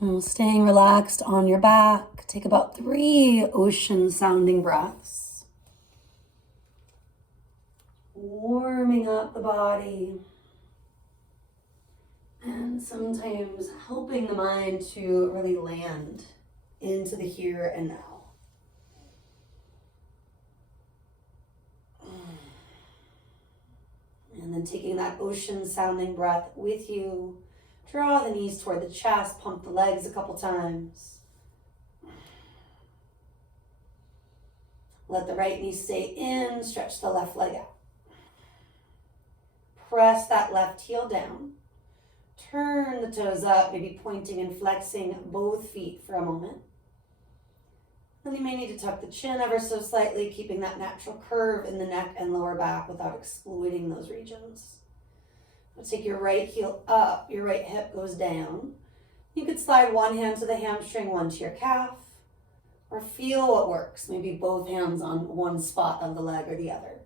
Staying relaxed on your back, take about 3 ocean sounding breaths. Warming up the body. And sometimes helping the mind to really land into the here and now. And then taking that ocean sounding breath with you. Draw the knees toward the chest, pump the legs a couple times. Let the right knee stay in, stretch the left leg out. Press that left heel down. Turn the toes up, maybe pointing and flexing both feet for a moment. Then you may need to tuck the chin ever so slightly, keeping that natural curve in the neck and lower back without exploiting those regions. Take your right heel up, your right hip goes down. You could slide one hand to the hamstring, one to your calf, or feel what works. Maybe both hands on one spot of the leg or the other.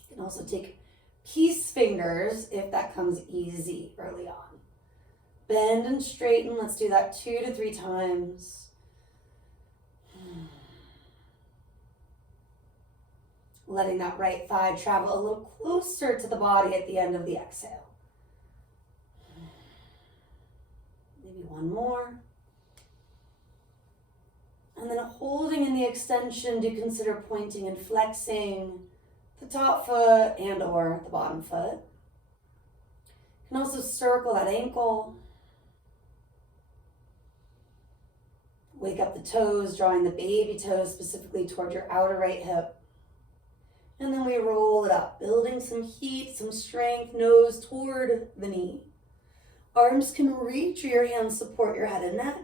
You can also take peace fingers if that comes easy early on. Bend and straighten. Let's do that 2 to 3 times. Letting that right thigh travel a little closer to the body at the end of the exhale. Maybe one more. And then holding in the extension, do consider pointing and flexing the top foot and or the bottom foot. You can also circle that ankle. Wake up the toes, drawing the baby toes specifically toward your outer right hip. And then we roll it up, building some heat, some strength, nose toward the knee. Arms can reach or your hands support your head and neck.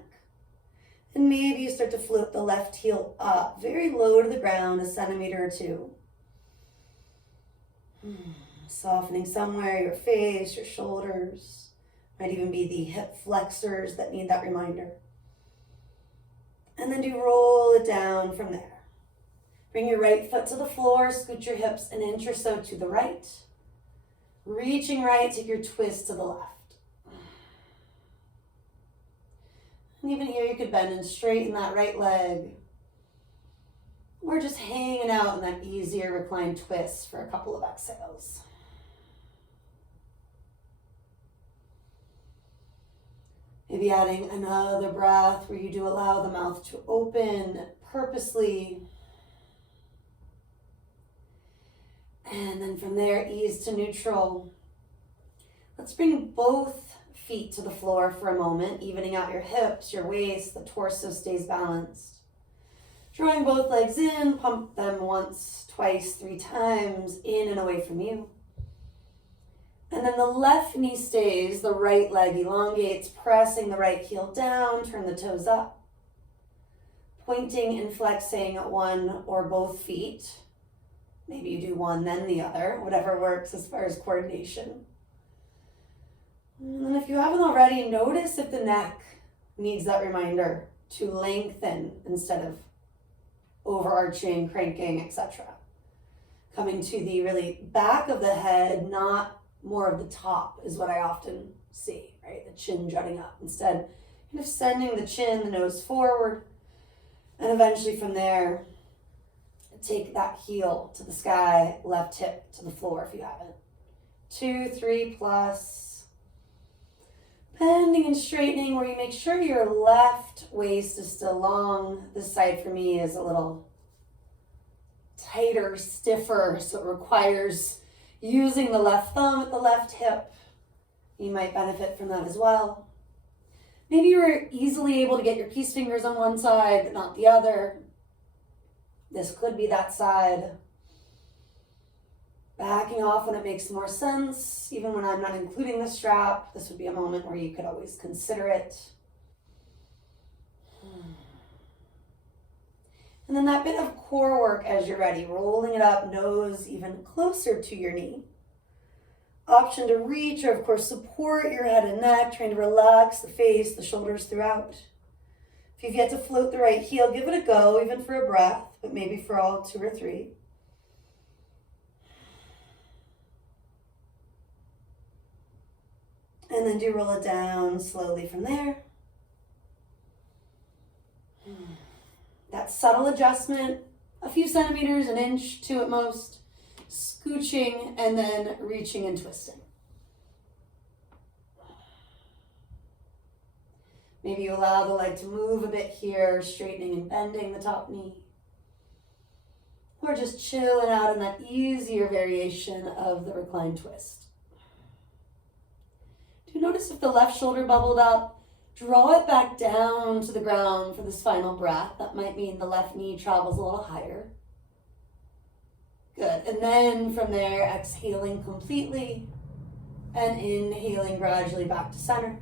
And maybe you start to float the left heel up, very low to the ground, 1 centimeter or 2. Softening somewhere, your face, your shoulders. Might even be the hip flexors that need that reminder. And then do roll it down from there. Bring your right foot to the floor, scoot your hips 1 inch or so to the right. Reaching right, take your twist to the left. And even here you could bend and straighten that right leg. Or just hanging out in that easier reclined twist for a couple of exhales. Maybe adding another breath where you do allow the mouth to open purposely. And then from there, ease to neutral. Let's bring both feet to the floor for a moment, evening out your hips, your waist, the torso stays balanced. Drawing both legs in, pump them once, twice, 3 times, in and away from you. And then the left knee stays, the right leg elongates, pressing the right heel down, turn the toes up. Pointing and flexing one or both feet. Maybe you do one, then the other, whatever works as far as coordination. And then if you haven't already, notice if the neck needs that reminder to lengthen instead of overarching, cranking, etc. Coming to the really back of the head, not more of the top is what I often see, right? The chin jutting up. Instead, kind of sending the chin, the nose forward, and eventually from there, take that heel to the sky, left hip to the floor if you haven't. 2, 3 plus. Bending and straightening where you make sure your left waist is still long. This side for me is a little tighter, stiffer, so it requires using the left thumb at the left hip. You might benefit from that as well. Maybe you're easily able to get your peace fingers on one side, but not the other. This could be that side. Backing off when it makes more sense. Even when I'm not including the strap, this would be a moment where you could always consider it. And then that bit of core work as you're ready, rolling it up, nose even closer to your knee. Option to reach or of course support your head and neck, trying to relax the face, the shoulders throughout. If you've yet to float the right heel, give it a go, even for a breath, but maybe for all 2 or 3. And then do roll it down slowly from there. That subtle adjustment, a few centimeters, an inch, two at most, scooching and then reaching and twisting. Maybe you allow the leg to move a bit here, straightening and bending the top knee. Or just chilling out in that easier variation of the reclined twist. Do you notice if the left shoulder bubbled up? Draw it back down to the ground for this final breath. That might mean the left knee travels a little higher. Good. And then from there, exhaling completely and inhaling gradually back to center.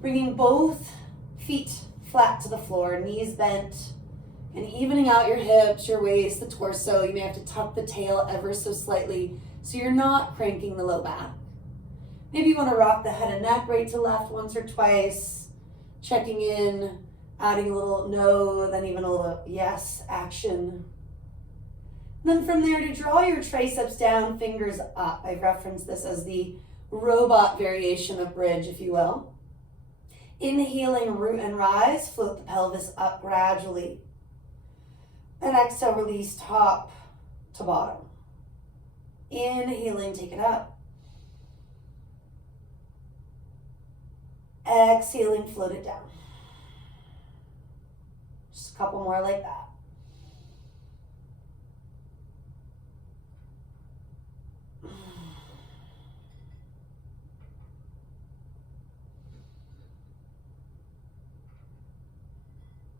Bringing both feet flat to the floor, knees bent, and evening out your hips, your waist, the torso. You may have to tuck the tail ever so slightly so you're not cranking the low back. Maybe you want to rock the head and neck right to left once or twice, checking in, adding a little no, then even a little yes action. And then from there, to draw your triceps down, fingers up. I've referenced this as the robot variation of bridge, if you will. Inhaling, root and rise, float the pelvis up gradually. And exhale, release top to bottom. Inhaling, take it up. Exhaling, float it down. Just a couple more like that.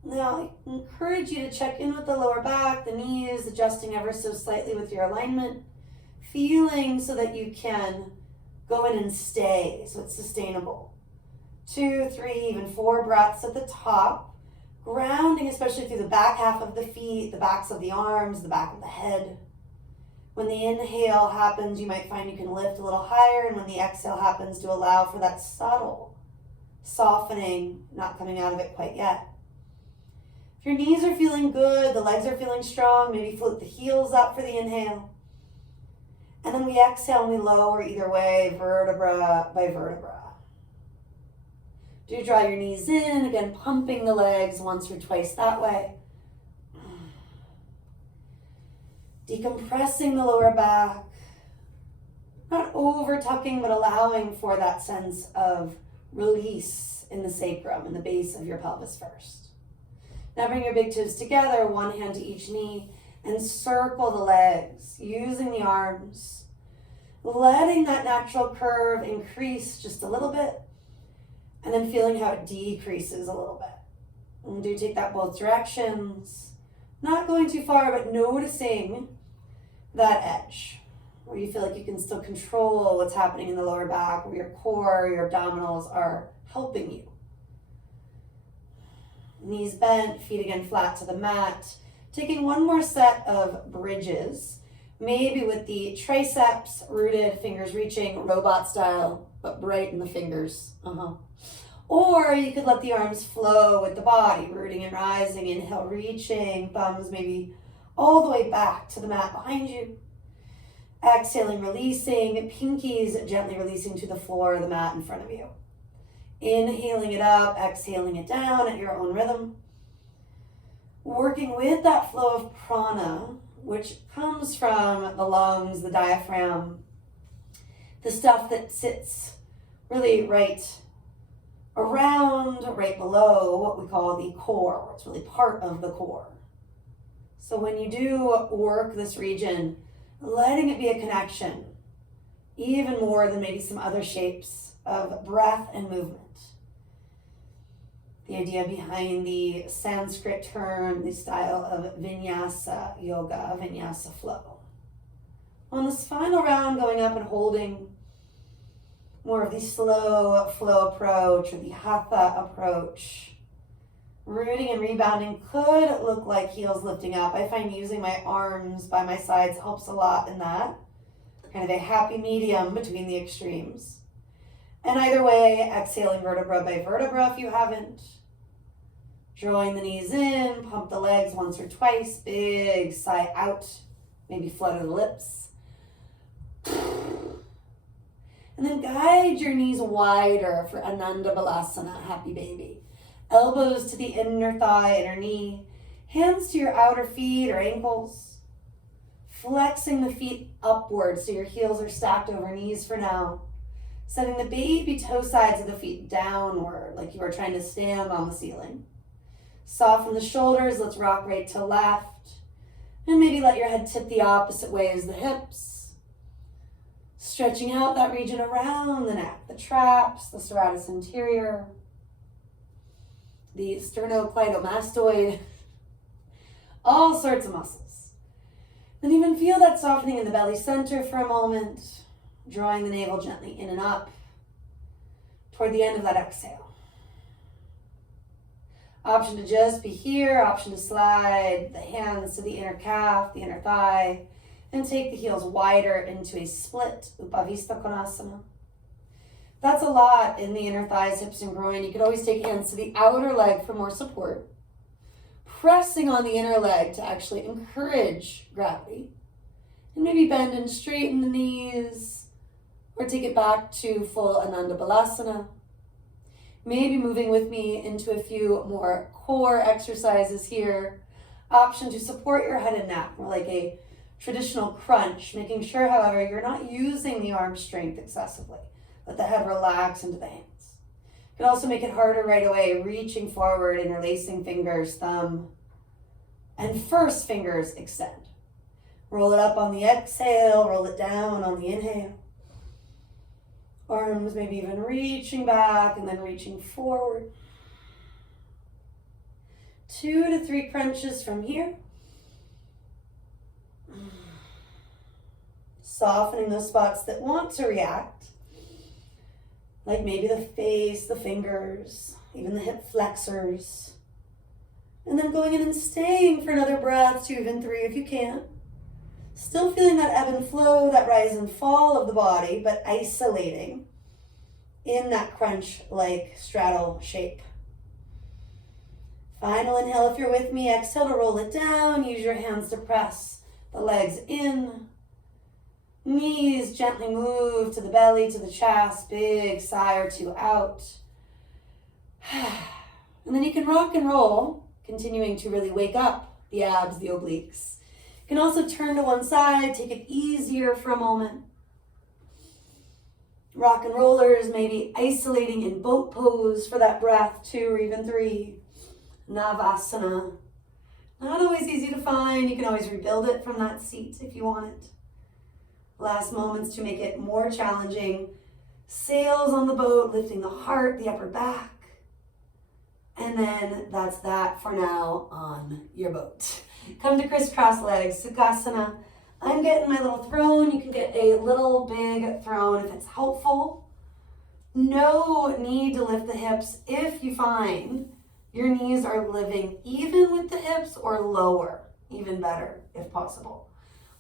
Now, I encourage you to check in with the lower back, the knees, adjusting ever so slightly with your alignment, feeling so that you can go in and stay, so it's sustainable. 2, 3, even 4 breaths at the top, grounding especially through the back half of the feet, the backs of the arms, the back of the head. When the inhale happens, you might find you can lift a little higher, and when the exhale happens, to allow for that subtle softening, not coming out of it quite yet. If your knees are feeling good, the legs are feeling strong, maybe float the heels up for the inhale. And then we exhale and we lower either way, vertebra by vertebra. Do draw your knees in, again, pumping the legs once or twice that way. Decompressing the lower back. Not over tucking, but allowing for that sense of release in the sacrum, in the base of your pelvis first. Now bring your big toes together, one hand to each knee, and circle the legs, using the arms. Letting that natural curve increase just a little bit, and then feeling how it decreases a little bit. And do take that both directions. Not going too far, but noticing that edge, where you feel like you can still control what's happening in the lower back, where your core, your abdominals are helping you. Knees bent, feet again flat to the mat. Taking one more set of bridges, maybe with the triceps rooted, fingers reaching, robot style, but bright in the fingers. Or you could let the arms flow with the body, rooting and rising, inhale, reaching, thumbs maybe all the way back to the mat behind you. Exhaling, releasing, pinkies gently releasing to the floor of the mat in front of you. Inhaling it up, exhaling it down at your own rhythm. Working with that flow of prana, which comes from the lungs, the diaphragm, the stuff that sits really right around, right below what we call the core. It's really part of the core. So when you do work this region, letting it be a connection, even more than maybe some other shapes of breath and movement. The idea behind the Sanskrit term, the style of vinyasa yoga, vinyasa flow. On this final round, going up and holding more of the slow flow approach or the hatha approach. Rooting and rebounding could look like heels lifting up. I find using my arms by my sides helps a lot in that. Kind of a happy medium between the extremes. And either way, exhaling vertebra by vertebra if you haven't. Drawing the knees in, pump the legs once or twice, big sigh out, maybe flutter the lips. And then guide your knees wider for Ananda Balasana, happy baby. Elbows to the inner thigh, inner knee. Hands to your outer feet or ankles. Flexing the feet upward so your heels are stacked over knees for now. Setting the baby toe sides of the feet downward like you are trying to stand on the ceiling. Soften the shoulders, let's rock right to left. And maybe let your head tip the opposite way as the hips. Stretching out that region around the neck, the traps, the serratus anterior, the sternocleidomastoid, all sorts of muscles. Then even feel that softening in the belly center for a moment, drawing the navel gently in and up toward the end of that exhale. Option to just be here, option to slide the hands to the inner calf, the inner thigh, and take the heels wider into a split Upavista Konasana. That's a lot in the inner thighs, hips, and groin. You could always take hands to the outer leg for more support. Pressing on the inner leg to actually encourage gravity. And maybe bend and straighten the knees, or take it back to full Ananda Balasana. Maybe moving with me into a few more core exercises here. Option to support your head and neck, more like a traditional crunch, making sure, however, you're not using the arm strength excessively. Let the head relax into the hands. You can also make it harder right away, reaching forward, interlacing fingers, thumb, and first fingers extend. Roll it up on the exhale, roll it down on the inhale. Arms maybe even reaching back and then reaching forward. 2 to 3 crunches from here. Softening those spots that want to react, like maybe the face, the fingers, even the hip flexors. And then going in and staying for another breath, 2, even 3 if you can. Still feeling that ebb and flow, that rise and fall of the body, but isolating in that crunch-like straddle shape. Final inhale if you're with me. Exhale to roll it down. Use your hands to press the legs in. Knees gently move to the belly, to the chest. Big sigh or 2 out. And then you can rock and roll, continuing to really wake up the abs, the obliques. You can also turn to one side, take it easier for a moment. Rock and rollers, maybe isolating in boat pose for that breath, 2 or even 3. Navasana. Not always easy to find. You can always rebuild it from that seat if you want it. Last moments to make it more challenging. Sails on the boat, lifting the heart, the upper back. And then that's that for now on your boat. Come to crisscross legs, Sukhasana. I'm getting my little throne. You can get a little big throne if it's helpful. No need to lift the hips if you find your knees are living even with the hips or lower, even better if possible.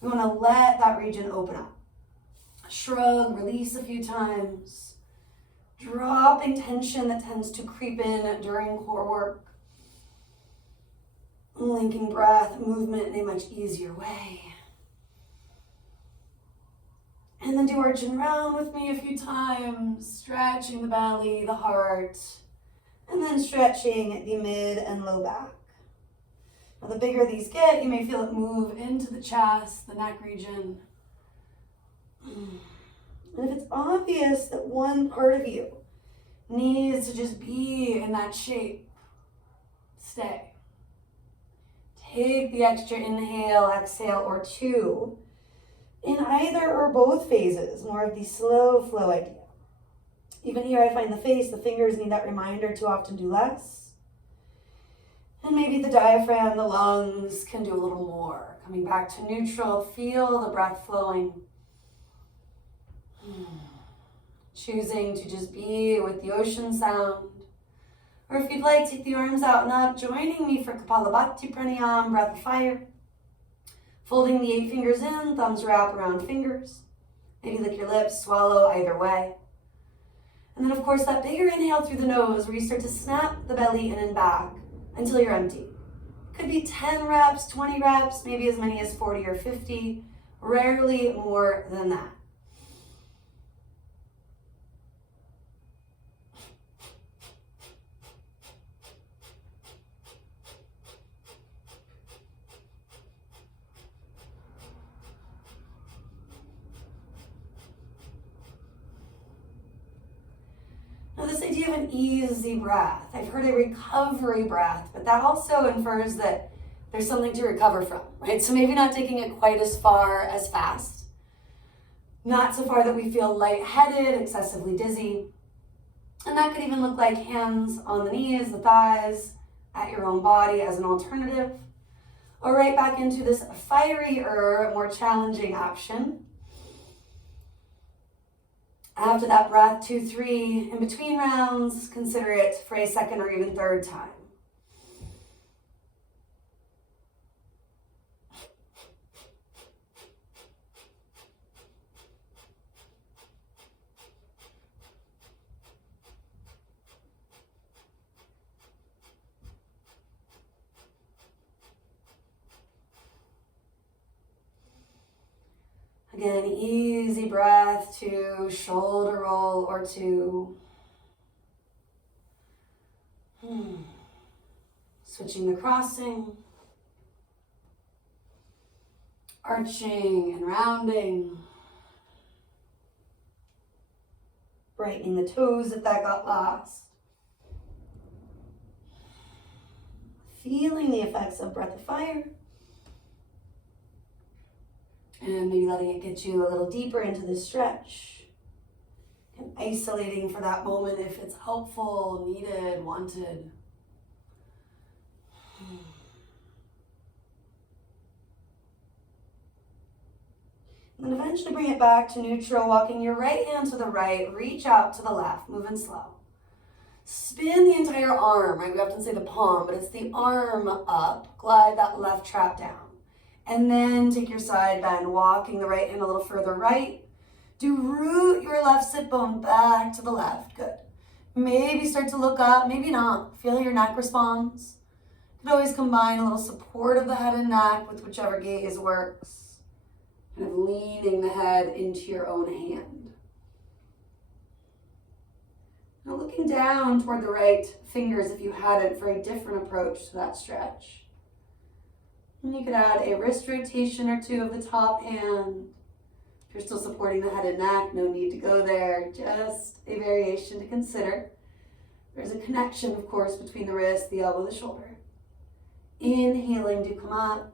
We want to let that region open up. Shrug, release a few times. Dropping tension that tends to creep in during core work. Linking breath, movement in a much easier way. And then do arch and round with me a few times, stretching the belly, the heart, and then stretching the mid and low back. Now the bigger these get, you may feel it move into the chest, the neck region. And if it's obvious that one part of you needs to just be in that shape, stay. Take the extra inhale, exhale, or 2 in either or both phases, more of the slow flow idea. Even here, I find the face, the fingers need that reminder to often do less. And maybe the diaphragm, the lungs can do a little more. Coming back to neutral, feel the breath flowing. Choosing to just be with the ocean sound. Or if you'd like, take the arms out and up, joining me for Kapalabhati Pranayam, breath of fire. Folding the 8 fingers in, thumbs wrap around fingers. Maybe lick your lips, swallow either way. And then of course that bigger inhale through the nose where you start to snap the belly in and back until you're empty. Could be 10 reps, 20 reps, maybe as many as 40 or 50, rarely more than that. this idea of an easy breath, I've heard a recovery breath, but that also infers that there's something to recover from, right? So maybe not taking it quite as far as fast, not so far that we feel lightheaded, excessively dizzy. And that could even look like hands on the knees, the thighs, at your own body as an alternative, or right back into this fierier, more challenging option. After that breath, 2, 3, in between rounds, consider it for a second or even third time. Again, easy breath to shoulder roll or to switching the crossing, arching and rounding, brightening the toes if that got lost, feeling the effects of breath of fire. And maybe letting it get you a little deeper into this stretch. And isolating for that moment if it's helpful, needed, wanted. And then eventually bring it back to neutral, walking your right hand to the right, reach out to the left, moving slow. Spin the entire arm, right? We often say the palm, but it's the arm up. Glide that left trap down. And then take your side bend, walking the right hand a little further right. Do root your left sit bone back to the left. Good. Maybe start to look up, maybe not. Feel how your neck responds. You can always combine a little support of the head and neck with whichever gaze works. Kind of leaning the head into your own hand. Now looking down toward the right fingers if you hadn't for a different approach to that stretch. And you could add a wrist rotation or two of the top hand. If you're still supporting the head and neck, no need to go there. Just a variation to consider. There's a connection, of course, between the wrist, the elbow, the shoulder. Inhaling to come up.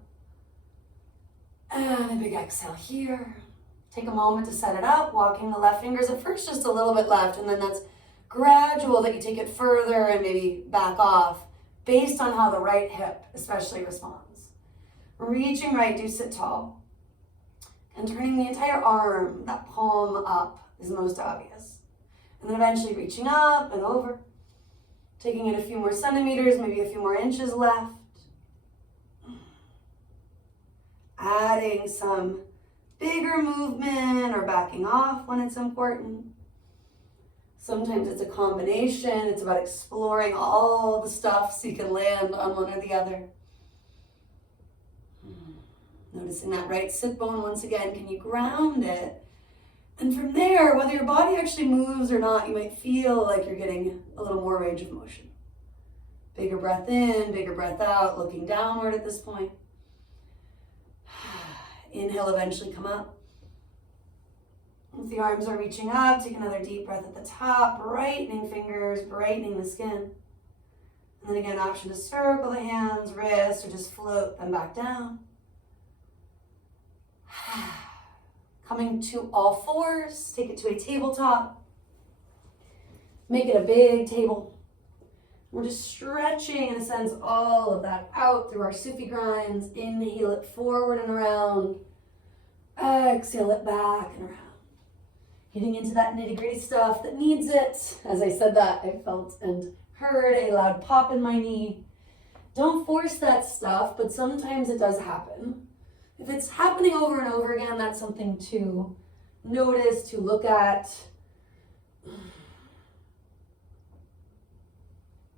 And a big exhale here. Take a moment to set it up, walking the left fingers at first just a little bit left, and then that's gradual that you take it further and maybe back off based on how the right hip especially responds. Reaching right, do sit tall. And turning the entire arm, that palm up is most obvious. And then eventually reaching up and over. Taking it a few more centimeters, maybe a few more inches left. Adding some bigger movement or backing off when it's important. Sometimes it's a combination. It's about exploring all the stuff so you can land on one or the other. Noticing that right sit bone once again, can you ground it? And from there, whether your body actually moves or not, you might feel like you're getting a little more range of motion. Bigger breath in, bigger breath out, looking downward at this point. Inhale, eventually come up. If the arms are reaching up, take another deep breath at the top, brightening fingers, brightening the skin. And then again, option to circle the hands, wrists, or just float them back down. Coming to all fours, take it to a tabletop. Make it a big table. We're just stretching, in a sense, all of that out through our Sufi grinds. Inhale it forward and around. Exhale it back and around. Getting into that nitty-gritty stuff that needs it. As I said that, I felt and heard a loud pop in my knee. Don't force that stuff, but sometimes it does happen. If it's happening over and over again, that's something to notice, to look at.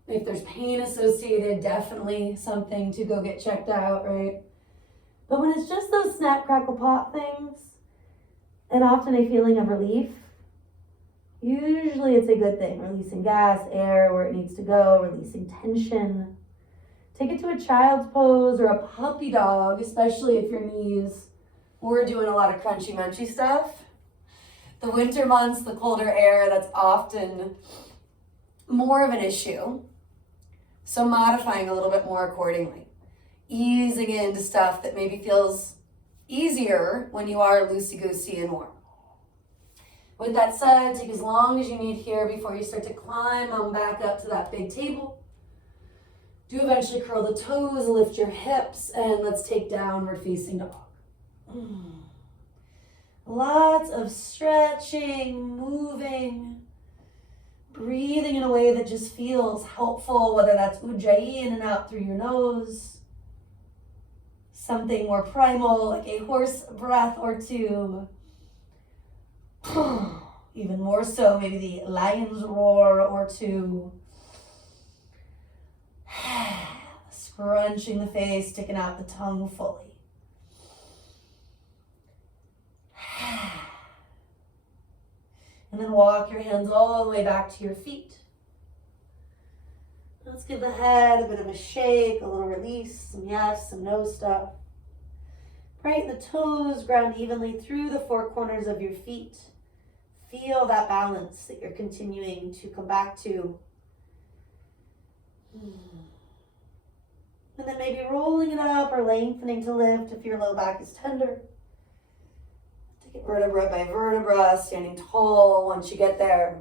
If there's pain associated, definitely something to go get checked out, right? But when it's just those snap, crackle, pop things, and often a feeling of relief, usually it's a good thing. Releasing gas, air where it needs to go, releasing tension. Take it to a child's pose or a puppy dog, especially if your knees were doing a lot of crunchy munchy stuff. The winter months, the colder air, that's often more of an issue. So modifying a little bit more accordingly. Easing into stuff that maybe feels easier when you are loosey-goosey and warm. With that said, take as long as you need here before you start to climb on back up to that big table. Do eventually curl the toes, lift your hips, and let's take downward facing dog. Lots of stretching, moving, breathing in a way that just feels helpful, whether that's ujjayi in and out through your nose, something more primal like a horse breath or two, even more so maybe the lion's roar or two. Scrunching the face, sticking out the tongue fully. And then walk your hands all the way back to your feet. Let's give the head a bit of a shake, a little release, some yes, some no stuff. Brighten the toes, ground evenly through the four corners of your feet. Feel that balance that you're continuing to come back to. And then maybe rolling it up or lengthening to lift if your low back is tender. Take it vertebra by vertebra, standing tall once you get there.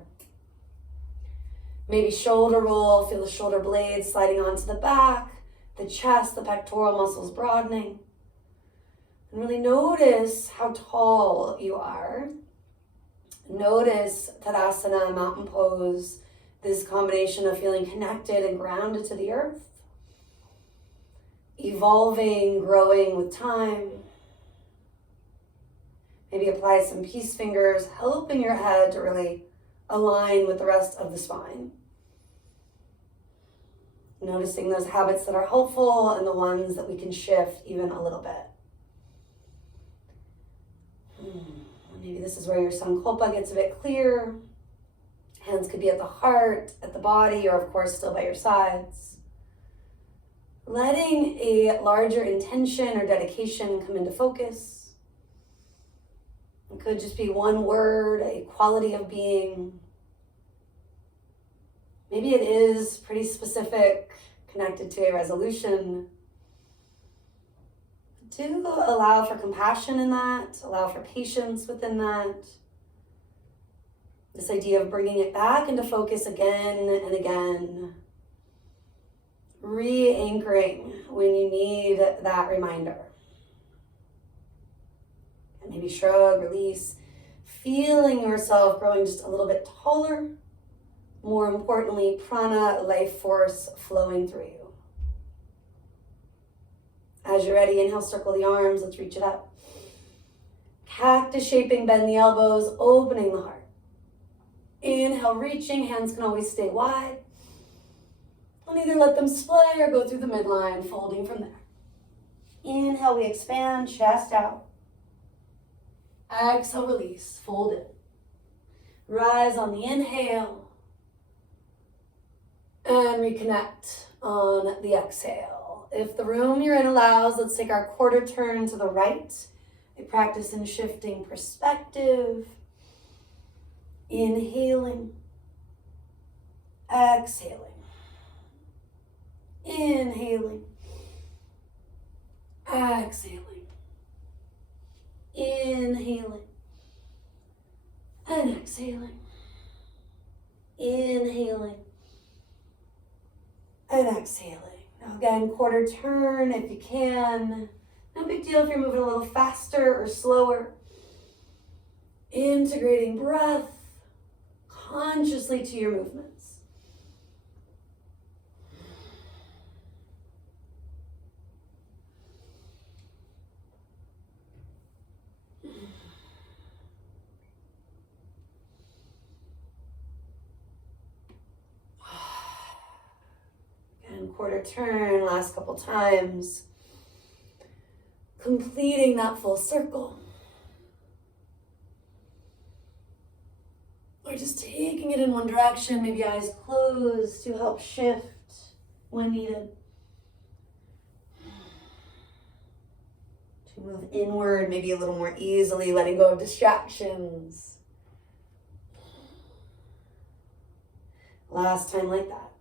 Maybe shoulder roll, feel the shoulder blades sliding onto the back, the chest, the pectoral muscles broadening. And really notice how tall you are. Notice Tadasana, mountain pose, this combination of feeling connected and grounded to the earth. Evolving, growing with time. Maybe apply some peace fingers, helping your head to really align with the rest of the spine. Noticing those habits that are helpful and the ones that we can shift even a little bit. Maybe this is where your Sankalpa gets a bit clearer. Hands could be at the heart, at the body, or of course still by your sides. Letting a larger intention or dedication come into focus. It could just be one word, a quality of being. Maybe it is pretty specific, connected to a resolution. Do allow for compassion in that, allow for patience within that. This idea of bringing it back into focus again and again. Re-anchoring when you need that reminder. And maybe shrug, release, feeling yourself growing just a little bit taller. More importantly, prana, life force flowing through you. As you're ready, inhale, circle the arms, let's reach it up. Cactus shaping, bend the elbows, opening the heart. Inhale, reaching, hands can always stay wide. And either let them splay or go through the midline, folding from there. Inhale, we expand, chest out. Exhale, release, fold in. Rise on the inhale. And reconnect on the exhale. If the room you're in allows, let's take our quarter turn to the right. A practice in shifting perspective. Inhaling. Exhaling. Inhaling. Exhaling. Inhaling. And exhaling. Inhaling. And exhaling. Now again, quarter turn if you can. No big deal if you're moving a little faster or slower. Integrating breath consciously to your movements. Quarter turn, last couple times. Completing that full circle. Or just taking it in one direction, maybe eyes closed to help shift when needed. To move inward, maybe a little more easily, letting go of distractions. Last time like that.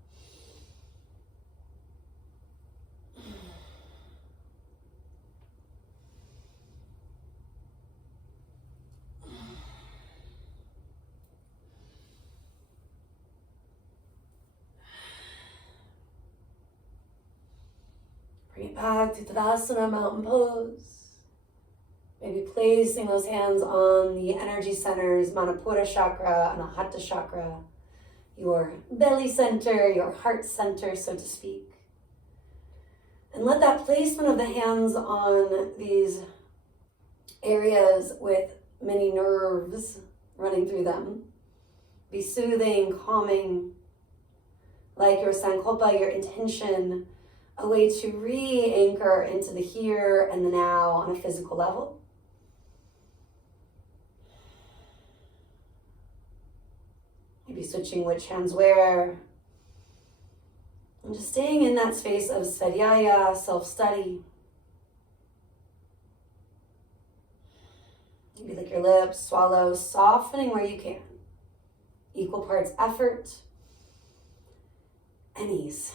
Bring it back to Tadasana, mountain pose. Maybe placing those hands on the energy centers, Manipura chakra, Anahata chakra, your belly center, your heart center, so to speak. And let that placement of the hands on these areas with many nerves running through them be soothing, calming, like your sankalpa, your intention, a way to re-anchor into the here and the now on a physical level. Maybe switching which hands where. And just staying in that space of svadhyaya, self-study. Maybe lick your lips, swallow, softening where you can. Equal parts effort and ease.